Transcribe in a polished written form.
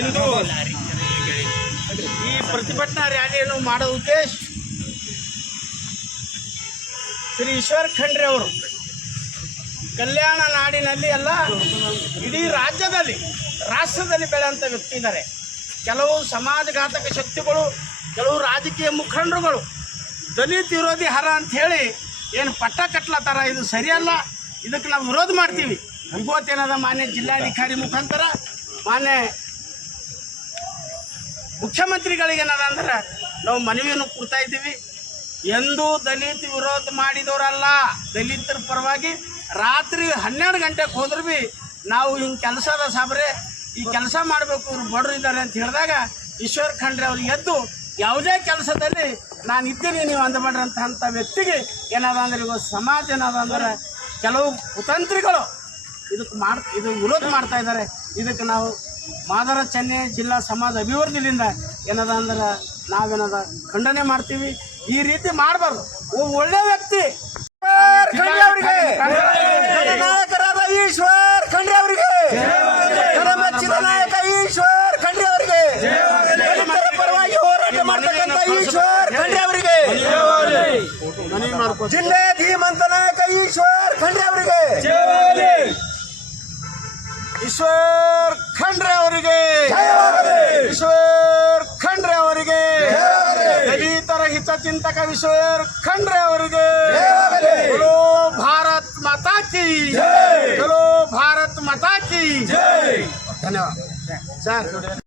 ಇಂದು ಈ ಪ್ರತಿಭಟನಾ ರ್ಯಾಲಿಯನ್ನು ಮಾಡೋ ಉದ್ದೇಶ ಶ್ರೀ ಈಶ್ವರ್ ಖಂಡ್ರೆ ಅವರು ಕಲ್ಯಾಣ ನಾಡಿನಲ್ಲಿ ಅಲ್ಲ ಇಡೀ ರಾಜ್ಯದಲ್ಲಿ ರಾಷ್ಟ್ರದಲ್ಲಿ ಬೆಳೆಯುವಂಥ ವ್ಯಕ್ತಿ ಇದ್ದಾರೆ. ಕೆಲವು ಸಮಾಜಘಾತಕ ಶಕ್ತಿಗಳು, ಕೆಲವು ರಾಜಕೀಯ ಮುಖಂಡರುಗಳು ದಲಿತ ವಿರೋಧಿ ಹರ ಅಂಥೇಳಿ ಏನು ಪಟ್ಟ ಕಟ್ಲತ್ತಾರ. ಇದು ಸರಿಯಲ್ಲ, ಇದಕ್ಕೆ ನಾವು ವಿರೋಧ ಮಾಡ್ತೀವಿ. ಇವತ್ತೇನದ ಮಾನ್ಯ ಜಿಲ್ಲಾಧಿಕಾರಿ ಮುಖಾಂತರ ಮಾನ್ಯ ಮುಖ್ಯಮಂತ್ರಿಗಳಿಗೆ ಏನದ ಅಂದ್ರೆ ನಾವು ಮನವಿಯನ್ನು ಕೊಡ್ತಾ ಇದ್ದೀವಿ. ಎಂದೂ ದಲಿತ ವಿರೋಧ ಮಾಡಿದವರಲ್ಲ. ದಲಿತರ ಪರವಾಗಿ ರಾತ್ರಿ 12 ಗಂಟೆಗೆ ಹೋದ್ರೂ ಭೀ ನಾವು ಹಿಂಗೆ ಕೆಲಸ ಅದ ಸಾಬ್ರೆ, ಈ ಕೆಲಸ ಮಾಡಬೇಕು, ಇವ್ರು ಬಡರು ಇದ್ದಾರೆ ಅಂತ ಹೇಳಿದಾಗ ಈಶ್ವರ್ ಖಂಡ್ರೆ ಅವ್ರಿಗೆ ಎದ್ದು ಯಾವುದೇ ಕೆಲಸದಲ್ಲಿ ನಾನು ಇದ್ದೀನಿ ನೀವು ಅಂದಬೇಡ್ರಿ ಅಂಥ ವ್ಯಕ್ತಿಗೆ ಏನದ ಅಂದ್ರೆ ಇವತ್ತು ಸಮಾಜ ಏನದ ಅಂದ್ರೆ ಕೆಲವು ಕುತಂತ್ರಿಗಳು ಇದು ವಿರೋಧ ಮಾಡ್ತಾ ಇದ್ದಾರೆ. ಇದಕ್ಕೆ ನಾವು ಮಾದರ ಚೆನ್ನೈ ಜಿಲ್ಲಾ ಸಮಾಜ ಅಭಿವೃದ್ಧಿಯಿಂದ ಏನದ ಅಂದ್ರೆ ನಾವೇನದ ಖಂಡನೆ ಮಾಡ್ತೀವಿ. ಈ ರೀತಿ ಮಾಡಬಾರ್ದು. ಒಳ್ಳೆ ವ್ಯಕ್ತಿ ನಾಯಕರಾದ ಈಶ್ವರ್ ಖಂಡ್ರೆ ಅವರಿಗೆ, ಮೆಚ್ಚಿದ ನಾಯಕ ಈಶ್ವರ್ ಖಂಡ್ರೆ ಅವರಿಗೆ, ಪರವಾಗಿ ಹೋರಾಟ ಮಾಡ್ತಕ್ಕಂಥ ಈಶ್ವರ್ ಖಂಡ್ರೆ ಅವರಿಗೆ, ಜಿಲ್ಲೆ ಧೀಮಂತ ನಾಯಕ ಈಶ್ವರ್ ಖಂಡ್ರೆ ಅವರಿಗೆ, ಈಶ್ವರ್ ಖಂಡ್ರೆ ಅವರಿಗೆ, ಈಶ್ವರ್ ಖಂಡ್ರೆ ಅವರಿಗೆ, ದಲಿತರ ಹಿತಚಿಂತಕ ಈಶ್ವರ್ ಖಂಡ್ರೆ ಅವರಿಗೆ, बोलो भारत माता की जय, बोलो भारत माता की जय. धन्यवाद सर.